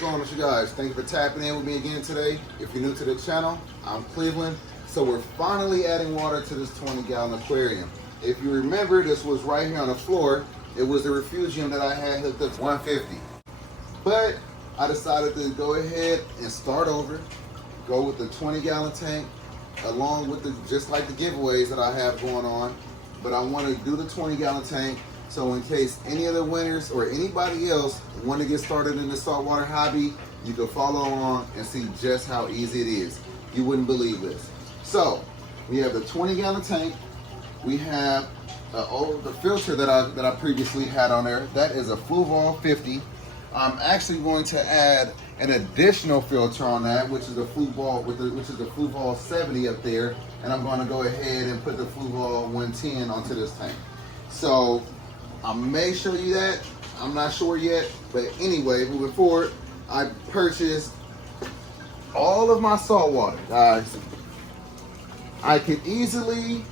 going on with you guys? Thank you for tapping in with me again today. If you're new to the channel, I'm Cleveland. So we're finally adding water to this 20-gallon aquarium. If you remember, this was right here on the floor. It was the refugium that I had hooked up to 150. But I decided to go ahead and start over, go with the 20-gallon tank, along with the, just like the giveaways that I have going on. But I want to do the 20-gallon tank, so in case any of the winners or anybody else want to get started in the saltwater hobby, you can follow along and see just how easy it is. You wouldn't believe this. So we have the 20-gallon tank. We have the filter that I previously had on there. That is a Fluval 50. I'm actually going to add an additional filter on that, which is the Fluval which is the Fluval 70 up there, and I'm going to go ahead and put the Fluval 110 onto this tank. So I may show you that. I'm not sure yet, but anyway, moving forward, I purchased all of my salt water, guys. I could easily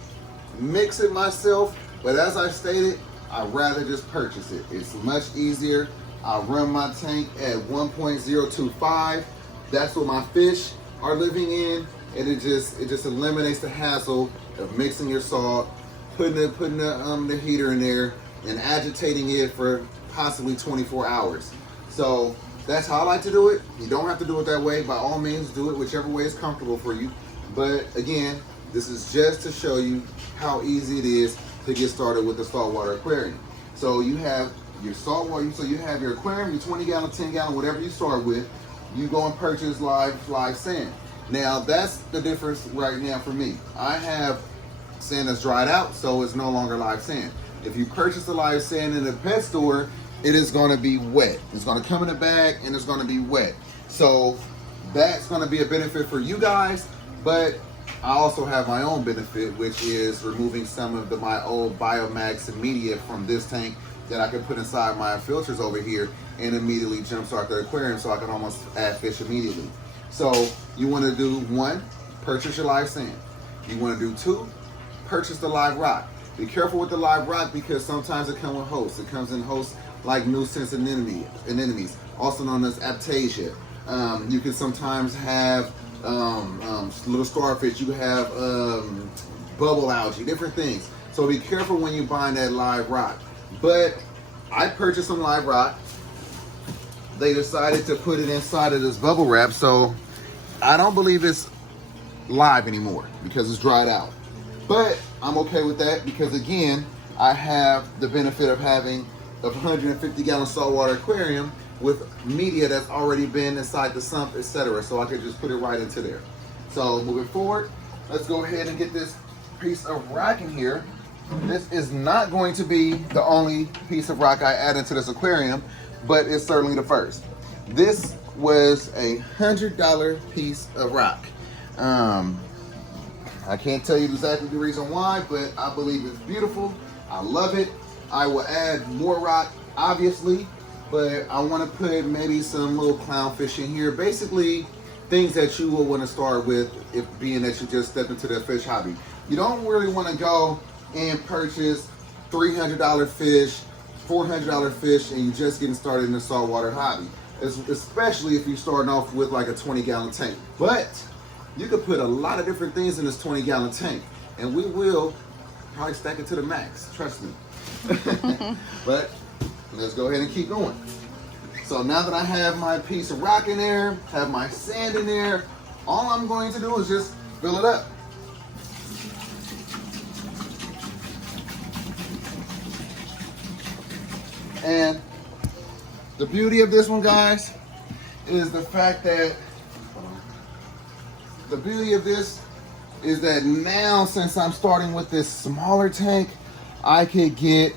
mix it myself, but as I stated, I'd rather just purchase it. It's much easier. I run my tank at 1.025. That's what my fish are living in, and it just eliminates the hassle of mixing your salt, putting the heater in there, and agitating it for possibly 24 hours. So that's how I like to do it. You don't have to do it that way. By all means, do it whichever way is comfortable for you. But again, this is just to show you how easy it is to get started with the saltwater aquarium. So you have your saltwater, so you have your aquarium, your 20-gallon, 10-gallon, whatever you start with. You go and purchase live sand. Now that's the difference right now for me. I have sand that's dried out, so it's no longer live sand. If you purchase the live sand in the pet store, it is going to be wet. It's going to come in a bag and it's going to be wet. So that's going to be a benefit for you guys, but I also have my own benefit, which is removing some of my old Biomax media from this tank that I can put inside my filters over here and immediately jumpstart the aquarium, so I can almost add fish immediately. So you want to do 1, purchase your live sand. You want to do 2, purchase the LifeRock. Be careful with the LifeRock because sometimes it comes with hosts. It comes in hosts like nuisance and anemones, also known as aptasia. You can sometimes have little starfish. You have bubble algae, different things. So be careful when you buy that LifeRock. But I purchased some LifeRock. They decided to put it inside of this bubble wrap, so I don't believe it's live anymore because it's dried out. But I'm okay with that because again, I have the benefit of having a 150-gallon saltwater aquarium with media that's already been inside the sump, etc. So I could just put it right into there. So moving forward, let's go ahead and get this piece of rock in here. This is not going to be the only piece of rock I add into this aquarium, but it's certainly the first. This was a $100 piece of rock. I can't tell you exactly the reason why, but I believe it's beautiful. I love it. I will add more rock, obviously, but I want to put maybe some little clownfish in here. Basically, things that you will want to start with, if being that you just stepped into the fish hobby. You don't really want to go and purchase $300 fish, $400 fish, and you're just getting started in the saltwater hobby, especially if you're starting off with like a 20-gallon tank. But you could put a lot of different things in this 20-gallon tank, and we will probably stack it to the max, trust me. But let's go ahead and keep going. So now that I have my piece of rock in there, have my sand in there, all I'm going to do is just fill it up. And the beauty of this one, guys, is the fact that now, since I'm starting with this smaller tank, I could get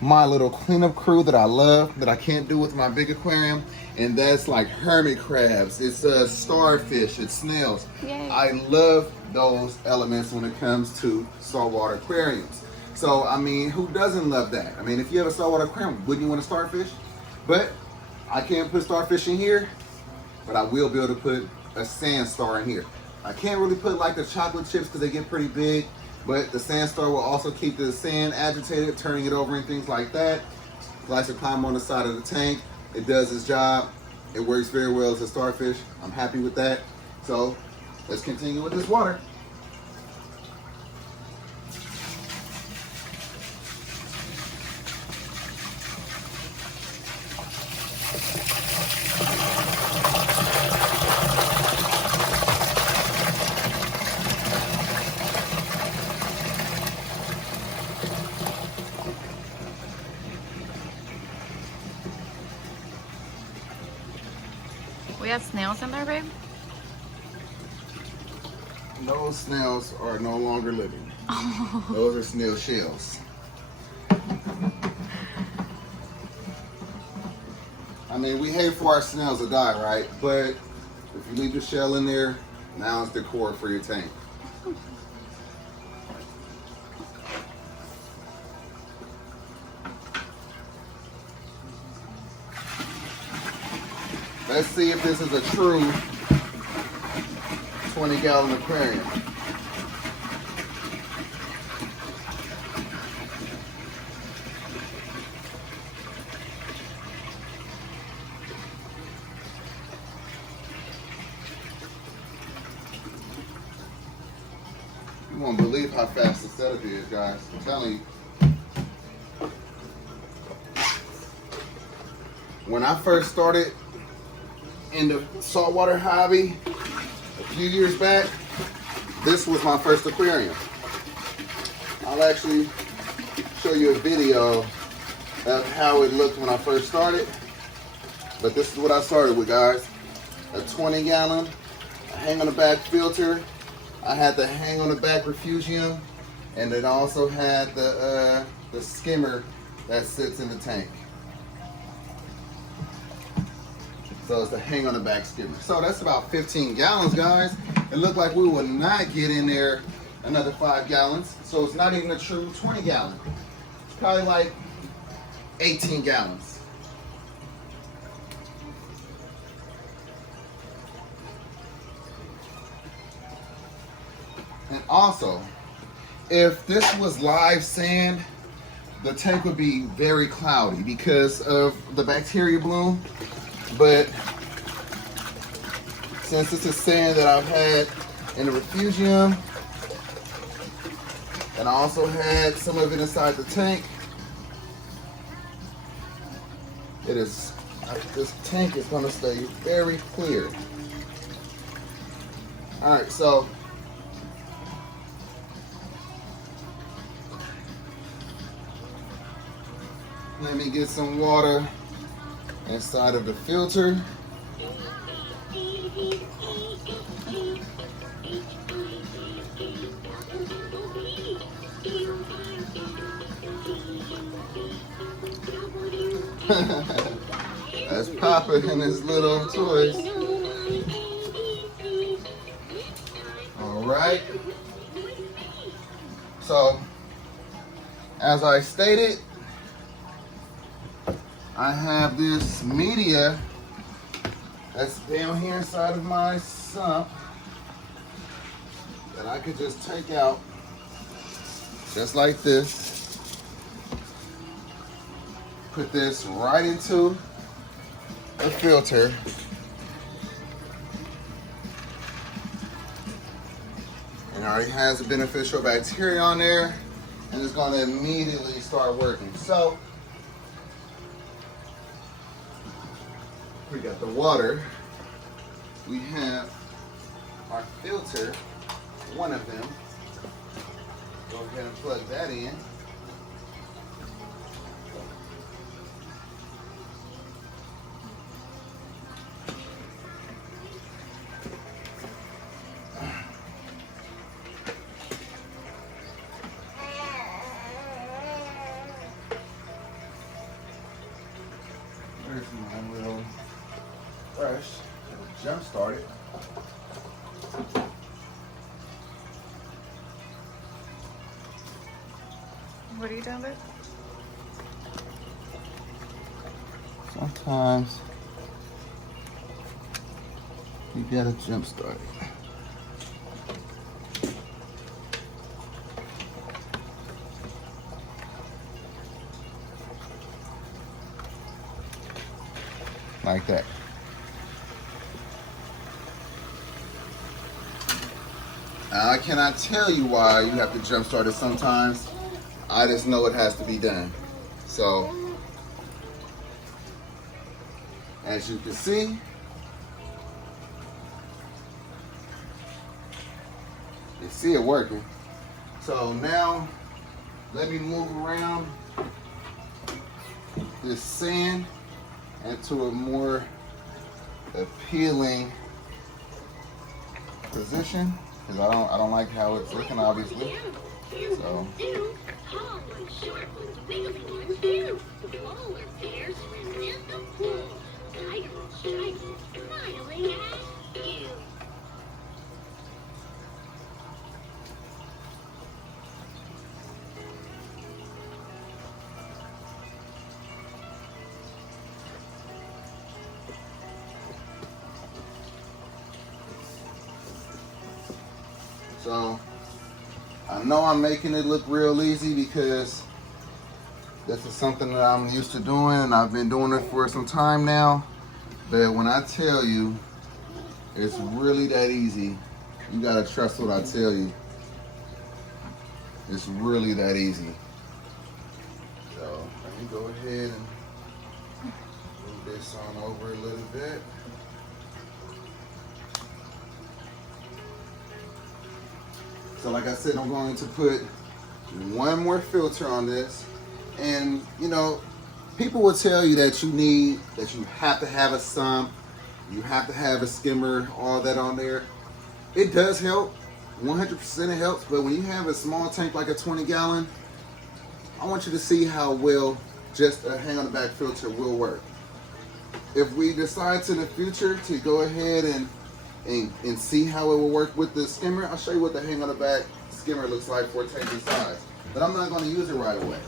my little cleanup crew that I love, that I can't do with my big aquarium, and that's like hermit crabs, it's starfish, it's snails. Yay. I love those elements when it comes to saltwater aquariums. So, I mean, who doesn't love that? I mean, if you have a saltwater aquarium, wouldn't you want a starfish? But I can't put starfish in here, but I will be able to put a sand star in here. I can't really put like the chocolate chips because they get pretty big, but the sand star will also keep the sand agitated, turning it over and things like that. It likes to climb on the side of the tank. It does its job. It works very well as a starfish. I'm happy with that. So let's continue with this water. We have snails in there, babe? Those snails are no longer living. Those are snail shells. I mean, we hate for our snails to die, right? But if you leave the shell in there, now it's the core for your tank. Let's see if this is a true 20-gallon aquarium. You won't believe how fast the setup is, guys. I'm telling you. When I first started in the saltwater hobby a few years back, this was my first aquarium. I'll actually show you a video of how it looked when I first started. But this is what I started with, guys. A 20-gallon, a hang on the back filter. I had the hang on the back refugium, and it also had the skimmer that sits in the tank. So it's the hang on the back skimmer. So that's about 15 gallons, guys. It looked like we would not get in there another 5 gallons. So it's not even a true 20 gallon. It's probably like 18 gallons. And also, if this was live sand, the tank would be very cloudy because of the bacteria bloom. But since this is sand that I've had in the refugium, and I also had some of it inside the tank, this tank is going to stay very clear. All right, so let me get some water inside of the filter. That's Papa and his little toys. All right. So, as I stated, I have this media that's down here inside of my sump that I could just take out just like this. Put this right into a filter. And it already has a beneficial bacteria on there, and it's going to immediately start working. So we got the water. We have our filter, one of them. Go ahead and plug that in. Where's my little brush? Jump started. What are you doing, babe? Sometimes you gotta jump start it. Like that. Now, I cannot tell you why you have to jump start it sometimes. I just know it has to be done. So, as you can see, you see it working. So now, let me move around this sand into a more appealing position, because I don't like how it's looking, obviously. So So, I know I'm making it look real easy because this is something that I'm used to doing and I've been doing it for some time now. But when I tell you it's really that easy, you gotta trust what I tell you. It's really that easy. So, let me go ahead and move this on over a little bit. So like I said, I'm going to put one more filter on this. And you know, people will tell you that you have to have a sump, you have to have a skimmer, all that on there. It does help, 100% it helps, but when you have a small tank like a 20 gallon, I want you to see how well just a hang on the back filter will work. If we decide to in the future to go ahead and see how it will work with the skimmer, I'll show you what the hang on the back skimmer looks like for a tank this size. But I'm not going to use it right away.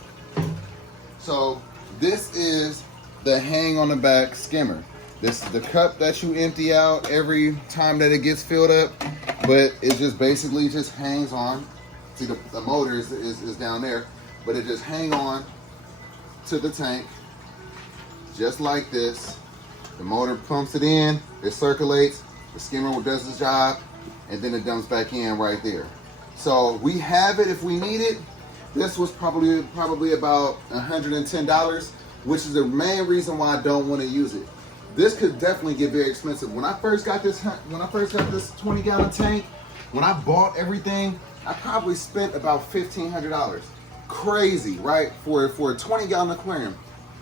So this is the hang on the back skimmer. This is the cup that you empty out every time that it gets filled up, but it just basically just hangs on. See, the motor is down there, but it just hang on to the tank just like this. The motor pumps it in, it circulates, the skimmer does its job, and then it dumps back in right there. So we have it if we need it. This was probably about $110, which is the main reason why I don't want to use it. This could definitely get very expensive. When I first got this 20 gallon tank, when I bought everything, I probably spent about $1,500. Crazy, right? For a 20 gallon aquarium,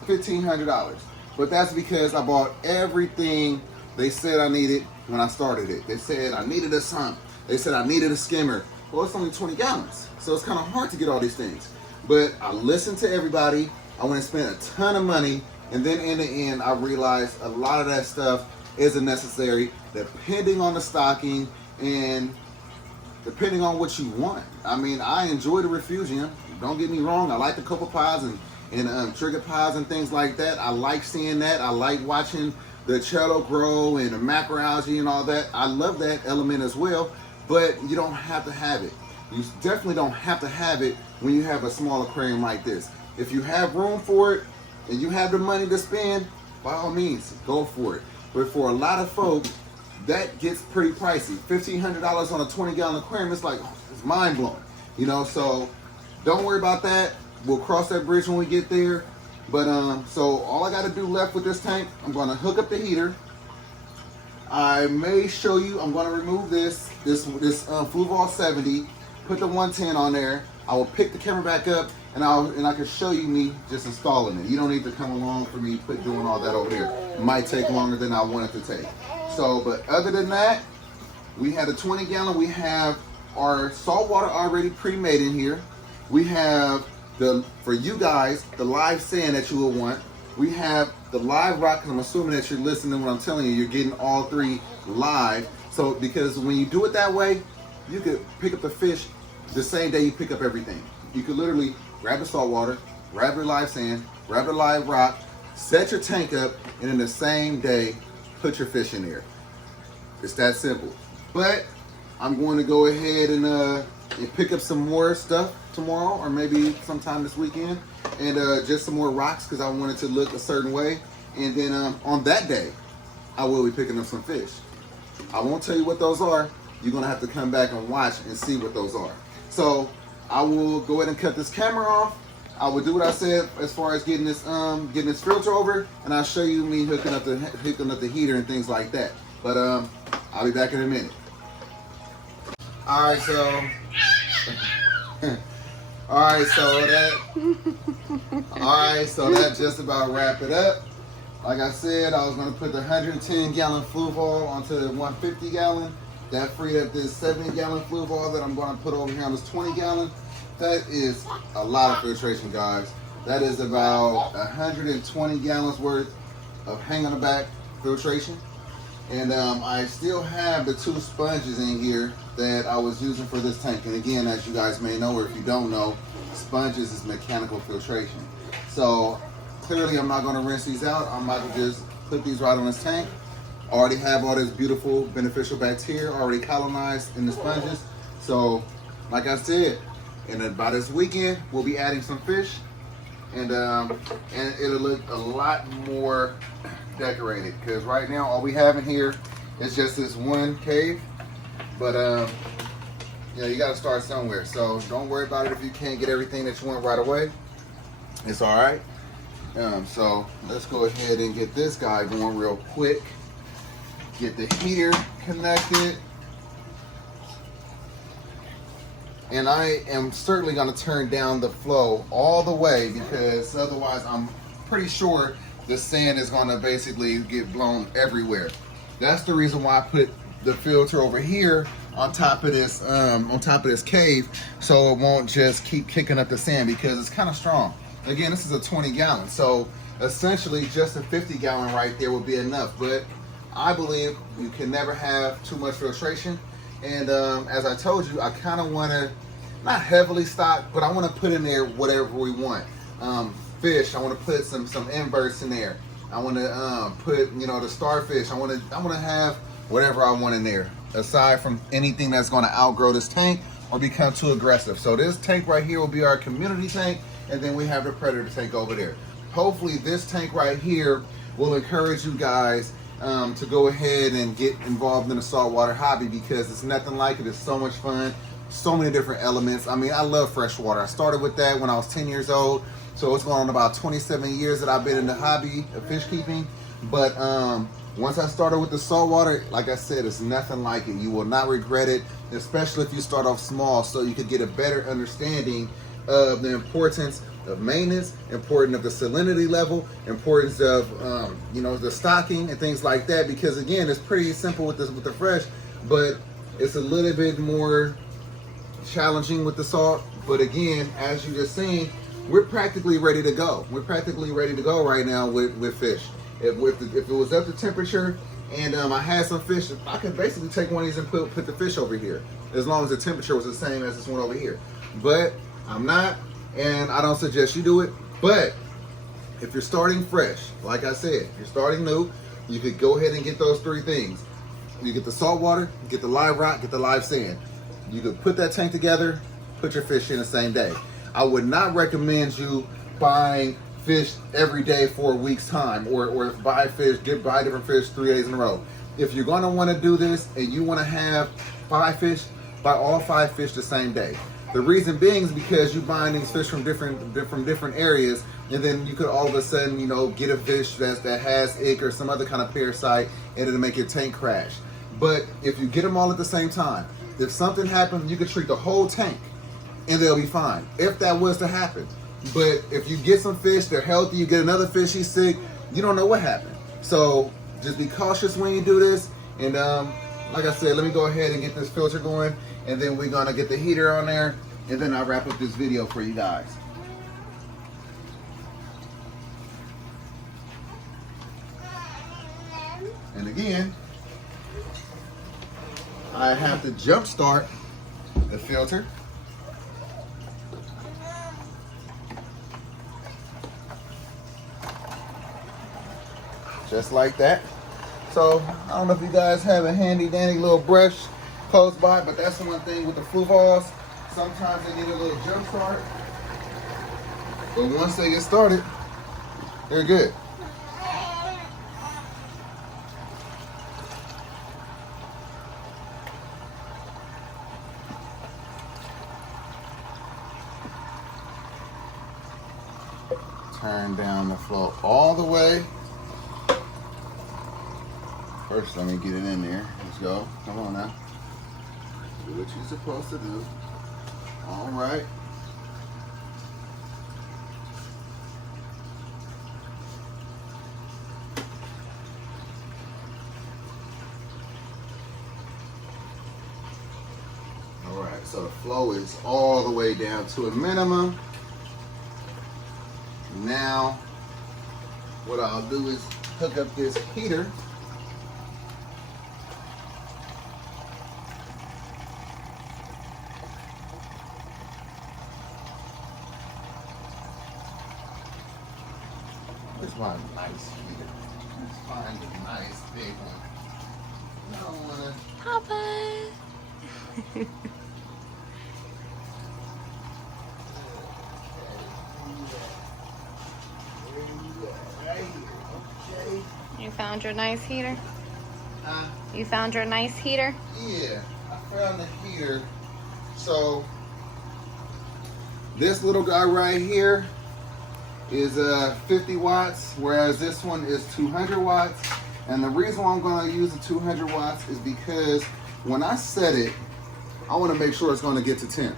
$1,500. But that's because I bought everything they said I needed when I started it. They said I needed a sump. They said I needed a skimmer. Well, it's only 20 gallons, so it's kind of hard to get all these things. But I listened to everybody. I went and spent a ton of money, and then in the end, I realized a lot of that stuff isn't necessary, depending on the stocking and depending on what you want. I mean, I enjoy the refugium. Don't get me wrong. I like the copepods and trigger pods and things like that. I like seeing that. I like watching the cello grow and the macroalgae and all that. I love that element as well, but you don't have to have it. You definitely don't have to have it when you have a small aquarium like this. If you have room for it and you have the money to spend, by all means, go for it. But for a lot of folks, that gets pretty pricey. $1,500 on a 20 gallon aquarium, it's like, it's mind blowing. You know, so don't worry about that. We'll cross that bridge when we get there. But so all I got to do left with this tank, I'm going to hook up the heater. I may show you, I'm going to remove this Fluval 70, put the 110 on there. I will pick the camera back up and I can show you me just installing it. You don't need to come along for me doing all that over there. It might take longer than I want it to take. So, but other than that, we had a 20 gallon. We have our salt water already pre-made in here. We have for you guys, the live sand that you will want. We have the LifeRock, because I'm assuming that you're listening when I'm telling you, you're getting all three live. So, because when you do it that way, you could pick up the fish the same day you pick up everything. You could literally grab the salt water, grab your live sand, grab the LifeRock, set your tank up, and in the same day, put your fish in there. It's that simple. But I'm going to go ahead and pick up some more stuff tomorrow, or maybe sometime this weekend, and just some more rocks because I want it to look a certain way. And then on that day, I will be picking up some fish. I won't tell you what those are you're gonna have to come back and watch and see what those are. So I will go ahead and cut this camera off. I will do what I said as far as getting this filter over, and I'll show you me hooking up the heater and things like that. But I'll be back in a minute. All right, so that just about wrap it up. Like I said, I was gonna put the 110 gallon Fluval onto the 150 gallon. That freed up this 70 gallon Fluval that I'm gonna put over here on this 20 gallon. That is a lot of filtration, guys. That is about 120 gallons worth of hang on the back filtration. And I still have the 2 sponges in here that I was using for this tank. And again, as you guys may know, or if you don't know, sponges is mechanical filtration. So clearly I'm not gonna rinse these out. I'm about to just put these right on this tank. I already have all this beautiful beneficial bacteria already colonized in the sponges. So like I said, by this weekend, we'll be adding some fish, and it'll look a lot more decorated. Because right now, all we have in here is just this one cave. But you got to start somewhere. So don't worry about it if you can't get everything that you want right away. It's all right. So let's go ahead and get this guy going real quick. Get the heater connected. And I am certainly going to turn down the flow all the way, because otherwise I'm pretty sure the sand is going to basically get blown everywhere. That's the reason why I put the filter over here on top of this cave, so it won't just keep kicking up the sand, because it's kind of strong. Again, this is a 20 gallon, so essentially just a 50 gallon right there would be enough. But I believe you can never have too much filtration. And as I told you, I kind of want to, not heavily stock, but I want to put in there whatever we want. Fish, I want to put some inverts in there. I want to put, the starfish. I want to have whatever I want in there, aside from anything that's going to outgrow this tank or become too aggressive. So this tank right here will be our community tank, and then we have the predator tank over there. Hopefully this tank right here will encourage you guys to go ahead and get involved in the saltwater hobby, because it's nothing like it. It's so much fun, so many different elements. I mean, I love freshwater. I started with that when I was 10 years old, so it's going on about 27 years that I've been in the hobby of fish keeping. But once I started with the saltwater, like I said, it's nothing like it. You will not regret it, especially if you start off small, so you could get a better understanding of the importance of maintenance, importance of the salinity level, importance of the stocking and things like that. Because again, it's pretty simple with the fresh, but it's a little bit more challenging with the salt. But again, as you just seen, we're practically ready to go. We're practically ready to go right now with fish. If it was up to temperature and I had some fish, I could basically take one of these and put the fish over here, as long as the temperature was the same as this one over here. But I'm not, and I don't suggest you do it. But if you're starting fresh, like I said, if you're starting new, you could go ahead and get those 3 things. You get the salt water, get the live rock, get the live sand. You could put that tank together, put your fish in the same day. I would not recommend you buying fish every day for a week's time, or buy different fish 3 days in a row. If you're gonna want to do this and you want to have 5 fish, buy all 5 fish the same day. The reason being is because you're buying these fish from different areas, and then you could all of a sudden, get a fish that has ick or some other kind of parasite, and it'll make your tank crash. But if you get them all at the same time, if something happens, you can treat the whole tank, and they'll be fine, if that was to happen. But if you get some fish, they're healthy, you get another fish, he's sick, you don't know what happened. So just be cautious when you do this. And like I said, let me go ahead and get this filter going, and then we're gonna get the heater on there, and then I'll wrap up this video for you guys. And again, I have to jump start the filter. Just like that. So I don't know if you guys have a handy dandy little brush close by, but that's the one thing with the Fluvals. Sometimes they need a little jump start, but once they get started, they're good. turn down the flow all the way. First, let me get it in there. Let's go. Come on now. Do what you're supposed to do. All right. All right, so the flow is all the way down to a minimum. Now, what I'll do is hook up this heater. Where's my nice heater? Let's find a nice big one. I don't wanna. Papa. You found your nice heater? You found your nice heater? Yeah, I found the heater. So this little guy right here is 50 watts, whereas this one is 200 watts. And the reason why I'm going to use the 200 watts is because when I set it, I want to make sure it's going to get to temp.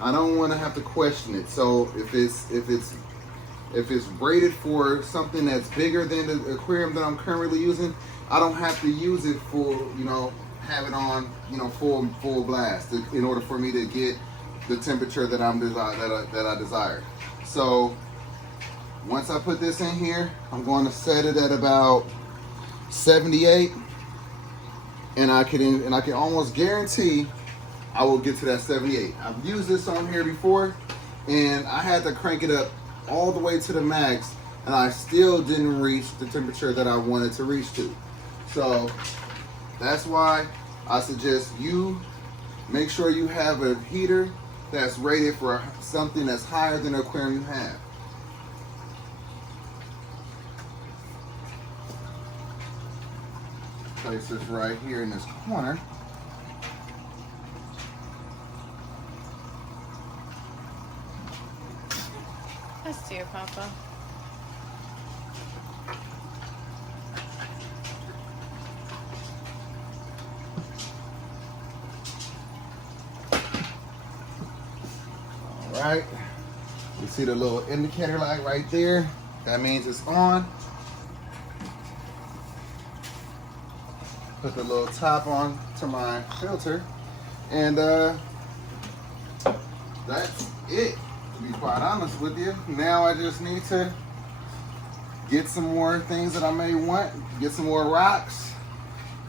I don't want to have to question it. So if it's rated for something that's bigger than the aquarium that I'm currently using, I don't have to use it for, you know, have it on, you know, full blast in order for me to get the temperature that I desire. So once I put this in here, I'm going to set it at about 78, and I can almost guarantee I will get to that 78. I've used this on here before, and I had to crank it up all the way to the max, and I still didn't reach the temperature that I wanted to reach to. So that's why I suggest you make sure you have a heater that's rated for something that's higher than the aquarium you have. Place this right here in this corner. That's you, Papa. All right. You see the little indicator light right there? That means it's on. Put the little top on to my filter, and that's it, to be quite honest with you. Now I just need to get some more things that I may want, get some more rocks,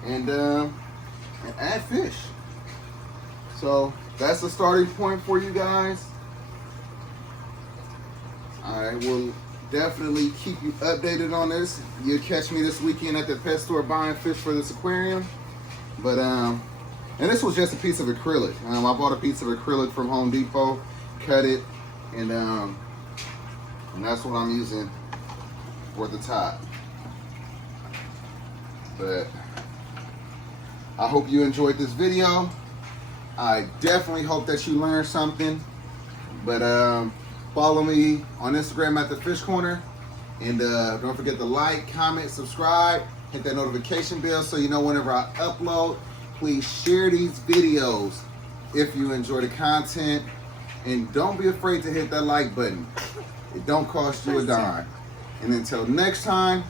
and add fish. So that's the starting point for you guys. I will definitely keep you updated on this. You'll catch me this weekend at the pet store buying fish for this aquarium. But and this was just a piece of acrylic. I bought a piece of acrylic from Home Depot, cut it, and that's what I'm using for the top. But I hope you enjoyed this video. I definitely hope that you learned something. But follow me on Instagram at the Fish Corner, and don't forget to like, comment, subscribe, hit that notification bell so you know whenever I upload. Please share these videos if you enjoy the content, and don't be afraid to hit that like button. It don't cost you a dime. And until next time,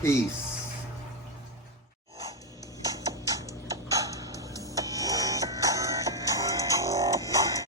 peace.